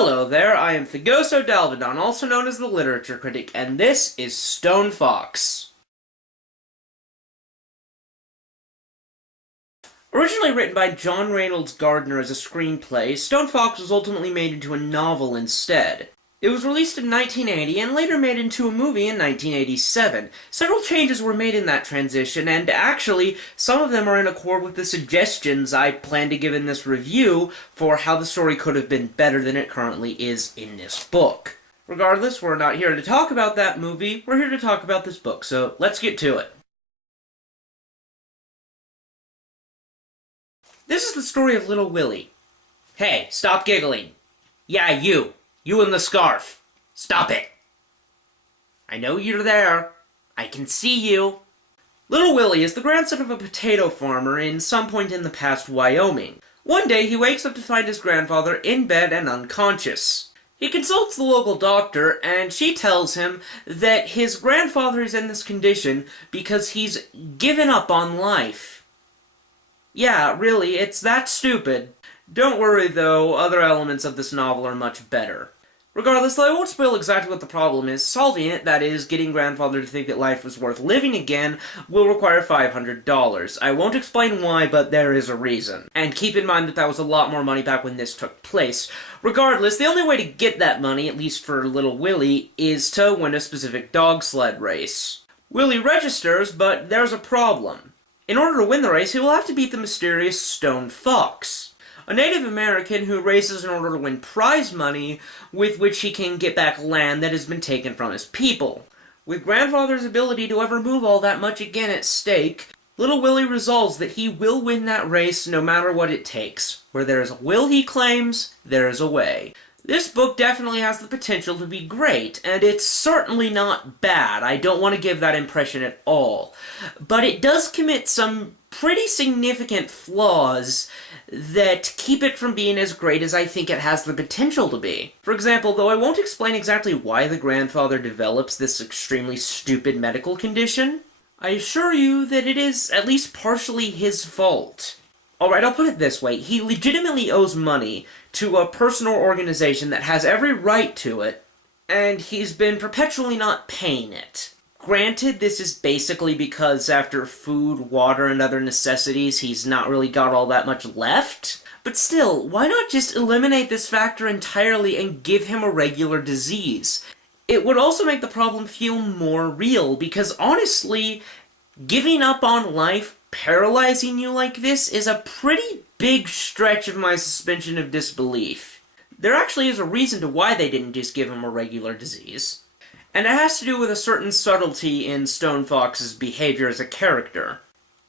Hello there, I am Thagoso Dalvedon, also known as the Literature Critic, and this is Stone Fox. Originally written by John Reynolds Gardner as a screenplay, Stone Fox was ultimately made into a novel instead. It was released in 1980 and later made into a movie in 1987. Several changes were made in that transition, and actually, some of them are in accord with the suggestions I plan to give in this review for how the story could have been better than it currently is in this book. Regardless, we're not here to talk about that movie, we're here to talk about this book, so let's get to it. This is the story of little Willie. Hey, stop giggling. Yeah, you. You in the scarf. Stop it. I know you're there. I can see you. Little Willie is the grandson of a potato farmer in some point in the past Wyoming. One day he wakes up to find his grandfather in bed and unconscious. He consults the local doctor, and she tells him that his grandfather is in this condition because he's given up on life. Yeah, really, it's that stupid. Don't worry though, other elements of this novel are much better. Regardless, though I won't spoil exactly what the problem is, solving it, that is, getting grandfather to think that life was worth living again, will require $500. I won't explain why, but there is a reason. And keep in mind that that was a lot more money back when this took place. Regardless, the only way to get that money, at least for little Willie, is to win a specific dog sled race. Willie registers, but there's a problem. In order to win the race, he will have to beat the mysterious Stone Fox, a Native American who races in order to win prize money with which he can get back land that has been taken from his people. With grandfather's ability to ever move all that much again at stake, little Willie resolves that he will win that race no matter what it takes. Where there is a will, he claims, there is a way. This book definitely has the potential to be great, and it's certainly not bad. I don't want to give that impression at all. But it does commit some pretty significant flaws that keep it from being as great as I think it has the potential to be. For example, though I won't explain exactly why the grandfather develops this extremely stupid medical condition, I assure you that it is at least partially his fault. Alright, I'll put it this way. He legitimately owes money to a person or organization that has every right to it, and he's been perpetually not paying it. Granted, this is basically because after food, water, and other necessities, he's not really got all that much left. But still, why not just eliminate this factor entirely and give him a regular disease? It would also make the problem feel more real, because honestly, giving up on life, paralyzing you like this, is a pretty big stretch of my suspension of disbelief. There actually is a reason to why they didn't just give him a regular disease. And it has to do with a certain subtlety in Stone Fox's behavior as a character.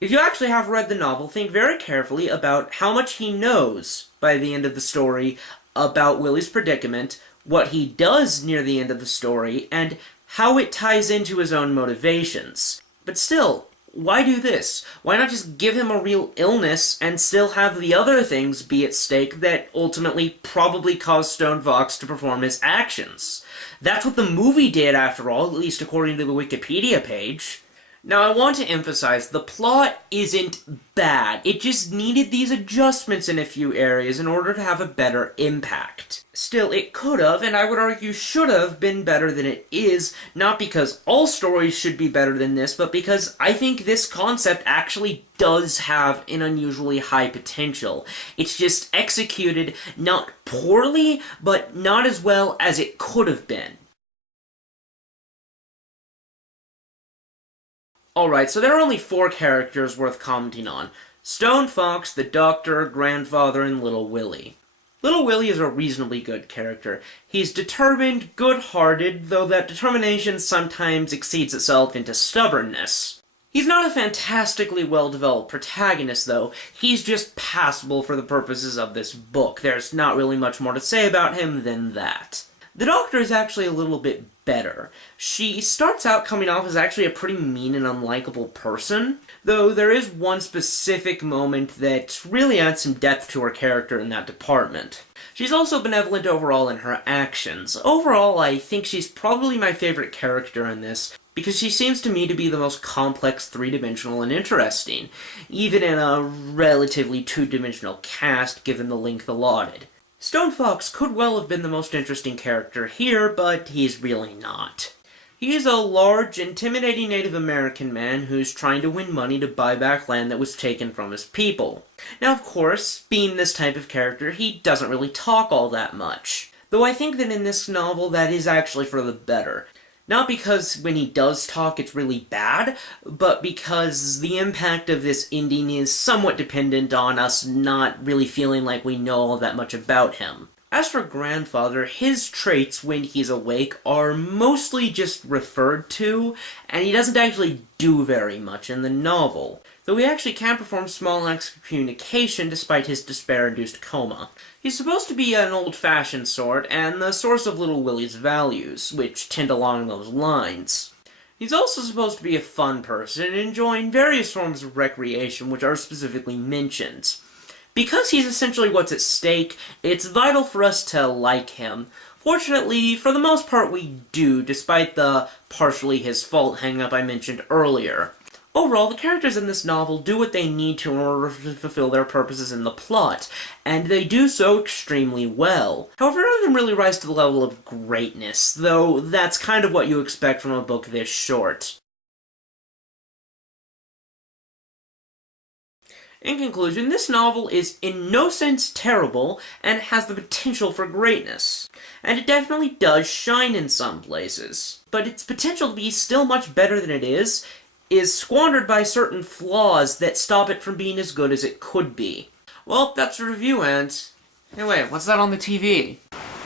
If you actually have read the novel, think very carefully about how much he knows by the end of the story about Willie's predicament, what he does near the end of the story, and how it ties into his own motivations. But still, why do this? Why not just give him a real illness and still have the other things be at stake that ultimately probably caused Stone Fox to perform his actions? That's what the movie did, after all, at least according to the Wikipedia page. Now, I want to emphasize, the plot isn't bad. It just needed these adjustments in a few areas in order to have a better impact. Still, it could have, and I would argue should have, been better than it is, not because all stories should be better than this, but because I think this concept actually does have an unusually high potential. It's just executed not poorly, but not as well as it could have been. Alright, so there are only 4 characters worth commenting on. Stone Fox, the Doctor, Grandfather, and Little Willie. Little Willie is a reasonably good character. He's determined, good-hearted, though that determination sometimes exceeds itself into stubbornness. He's not a fantastically well-developed protagonist, though. He's just passable for the purposes of this book. There's not really much more to say about him than that. The Doctor is actually a little bit better. She starts out coming off as actually a pretty mean and unlikable person, though there is one specific moment that really adds some depth to her character in that department. She's also benevolent overall in her actions. Overall, I think she's probably my favorite character in this, because she seems to me to be the most complex, three-dimensional, and interesting, even in a relatively two-dimensional cast given the length allotted. Stone Fox could well have been the most interesting character here, but he's really not. He is a large, intimidating Native American man who's trying to win money to buy back land that was taken from his people. Now, of course, being this type of character, he doesn't really talk all that much. Though I think that in this novel that is actually for the better. Not because when he does talk it's really bad, but because the impact of this ending is somewhat dependent on us not really feeling like we know all that much about him. As for Grandfather, his traits when he's awake are mostly just referred to, and he doesn't actually do very much in the novel, though he actually can perform small acts of communication despite his despair-induced coma. He's supposed to be an old-fashioned sort, and the source of Little Willie's values, which tend along those lines. He's also supposed to be a fun person, enjoying various forms of recreation which are specifically mentioned. Because he's essentially what's at stake, it's vital for us to like him. Fortunately, for the most part we do, despite the partially his fault hang-up I mentioned earlier. Overall, the characters in this novel do what they need to in order to fulfill their purposes in the plot, and they do so extremely well. However, none of them really rise to the level of greatness, though that's kind of what you expect from a book this short. In conclusion, this novel is in no sense terrible, and has the potential for greatness. And it definitely does shine in some places. But its potential to be still much better than it is squandered by certain flaws that stop it from being as good as it could be. Well, that's the review, and... Hey, wait, what's that on the TV?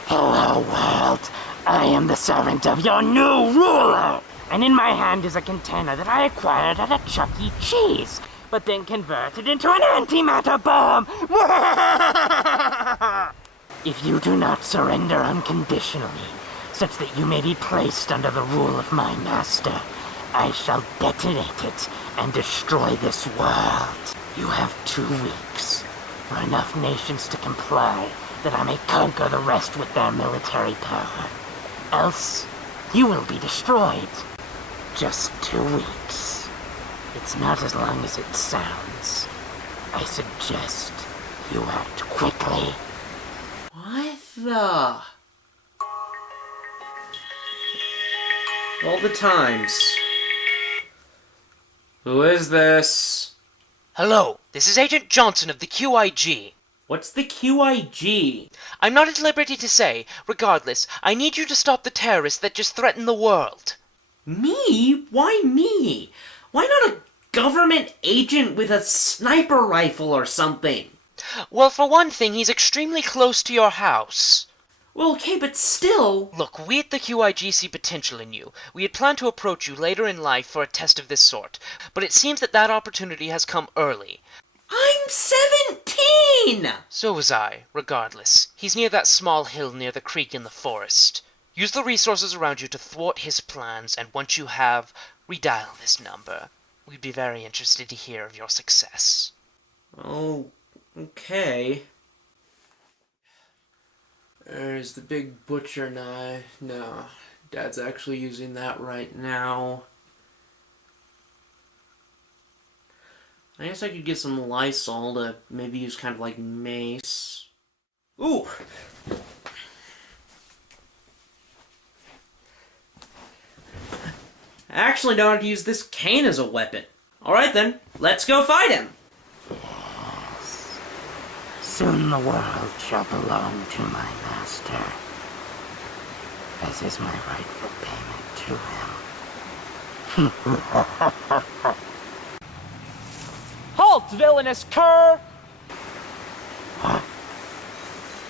Hello, world. I am the servant of your new ruler. And in my hand is a container that I acquired at a Chuck E. Cheese, but then converted into an antimatter bomb. If you do not surrender unconditionally, such that you may be placed under the rule of my master, I shall detonate it and destroy this world. You have 2 weeks for enough nations to comply that I may conquer the rest with their military power. Else, you will be destroyed. Just 2 weeks. It's not as long as it sounds. I suggest you act quickly. What the... All the times. Who is this? Hello, this is Agent Johnson of the QIG. What's the QIG? I'm not at liberty to say. Regardless, I need you to stop the terrorists that just threaten the world. Me? Why me? Why not a government agent with a sniper rifle or something? Well, for one thing, he's extremely close to your house. Well, okay, but still... Look, we at the QIG see potential in you. We had planned to approach you later in life for a test of this sort, but it seems that that opportunity has come early. I'm 17! So was I, regardless. He's near that small hill near the creek in the forest. Use the resources around you to thwart his plans, and once you have, redial this number. We'd be very interested to hear of your success. Oh, okay. There's the big butcher knife. No, Dad's actually using that right now. I guess I could get some Lysol to maybe use kind of like mace. Ooh! I actually know how to use this cane as a weapon. Alright then, let's go fight him! Yes. Soon the world shall belong to my master, as is my rightful payment to him. Halt, villainous cur! What?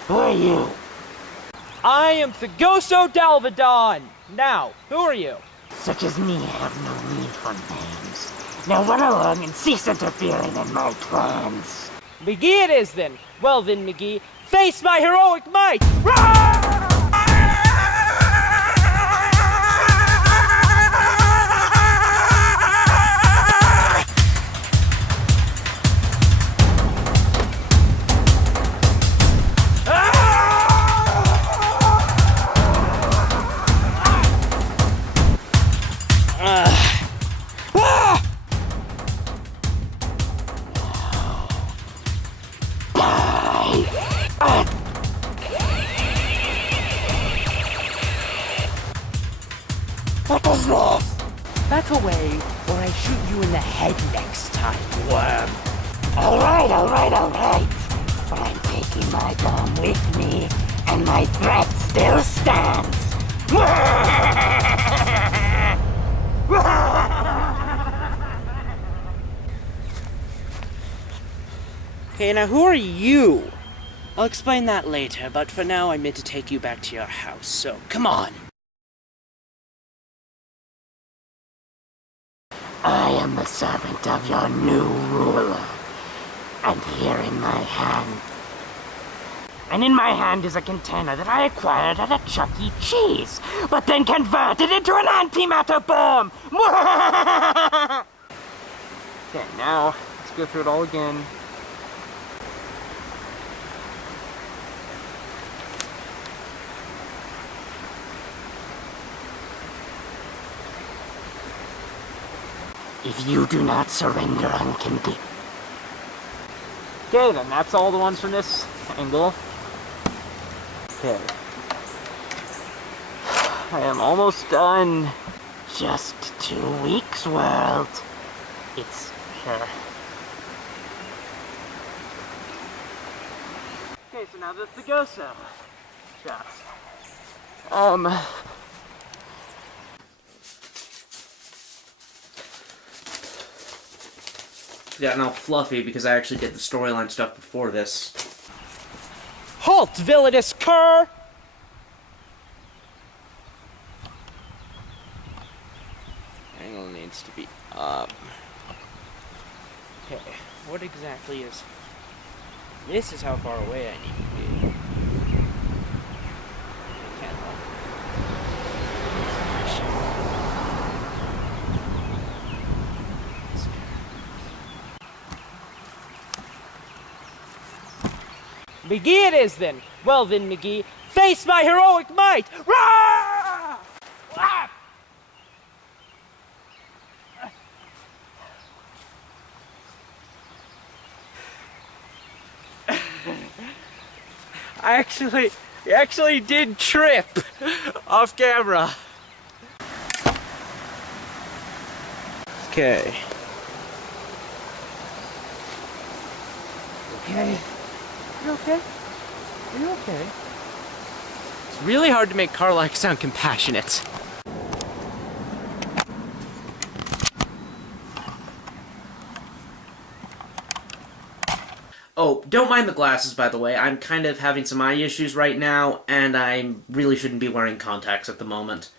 Who are you? I am Thagoso Dalvadon! Now, who are you? Such as me have no need for names. Now run along and cease interfering in my plans. McGee it is then. Well then, McGee, face my heroic might! Rawr! What is this? Back away, or I shoot you in the head next time, worm. Alright. But I'm taking my bomb with me, and my threat still stands. Okay, now who are you? I'll explain that later, but for now I'm meant to take you back to your house, so come on. I am the servant of your new ruler. And here in my hand. And in my hand is a container that I acquired at a Chuck E. Cheese, but then converted into an antimatter bomb! Okay, now, let's go through it all again. If you do not surrender unconditionally. Okay, then that's all the ones from this angle. Okay. I am almost done. Just 2 weeks, world. It's here. Okay, so now that's the ghost shots. Gotten all fluffy because I actually did the storyline stuff before this. Halt, villainous cur! Angle needs to be up. Okay, what exactly is... This is how far away I need to be. I can't look. McGee it is then! Well then, McGee, face my heroic might! Rah! Ah! I actually did trip off camera. Okay. Okay. You okay? Are you okay? It's really hard to make Carlac sound compassionate. Oh, don't mind the glasses, by the way. I'm kind of having some eye issues right now, and I really shouldn't be wearing contacts at the moment.